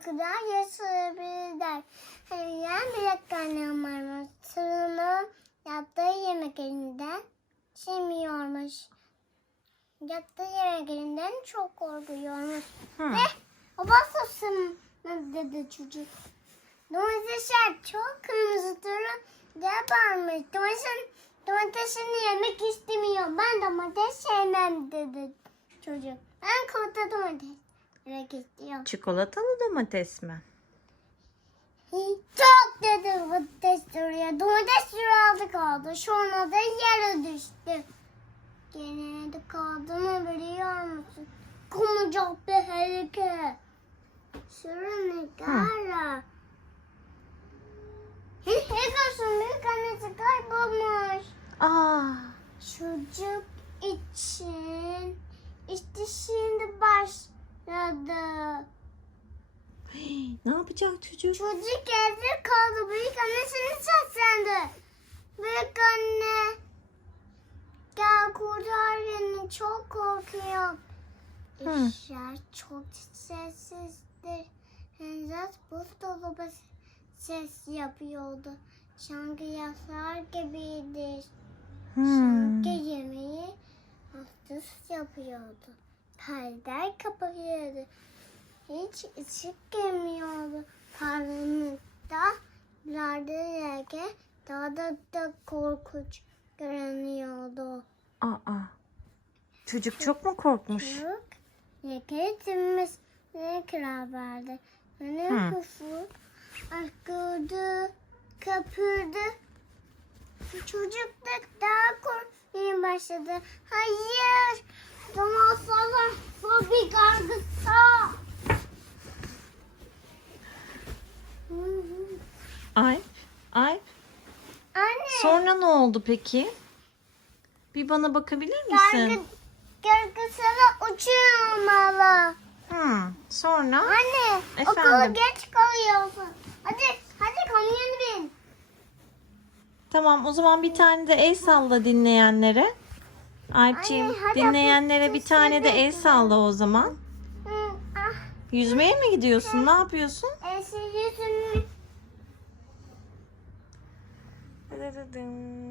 kadar yaşayabilirler. Hayır bir annem varmış. Sonra yaptığı yemeklerinden sevmiyormuş. Yaptığı yemeklerinden çok korkuyormuş. Hı. Ve o basılsın dedi çocuk. Domatesler çok kırmızı turun yaparmış. Domatesin, domatesini yemek istemiyor. Ben domates sevmem dedi çocuk. Ben kota domates yemek istiyorum. Çikolatalı domates mi? Çok dedi domates duruyor. Domates süraldı kaldı. Sonra da yere düştü. Gene de kaldığını biliyor musun? Komacak bir hareket. Şurada gara. Hekasın büyük annesi kaybolmuş. Aa, Çocuk için işte şimdi başladı. ne yapacak çocuk? Çocuk evde kaldı. Büyük annesini seslendi. Büyük anne gel kurtar beni çok korkuyorum. Hı. İşler çok sessizdir. Henüz buzdolabı ses yapıyordu. Sanki yaslar gibiydi. Hmm. Sanki yemeği hafif yapıyordu. Perdeler kapatıyordu. Hiç ışık gelmiyordu. Karanlıkta ileride yenge daha da, da korkunç görünüyordu. Aa, çocuk çok mu korkmuş? Çocuk yenge tümmesine karar verdi. Hı. Benim kufu akıldı, kapırdı. Çocuk da daha korkmaya başladı. Hayır! Domatesler fabrikardı Ay, ay. Anne, Sonra ne oldu peki? Bir bana bakabilir misin? uçuyor olmalı. Hmm. Sonra? Anne, okula Efendim? geç kalıyorsun. Hadi, hadi kamyonu bin. Tamam o zaman bir tane de el salla dinleyenlere. Alpciğim Anne, hadi dinleyenlere bir tane de el salla o zaman. Hı, ah, Yüzmeye mi gidiyorsun? Ne yapıyorsun? eski yüzünü dun.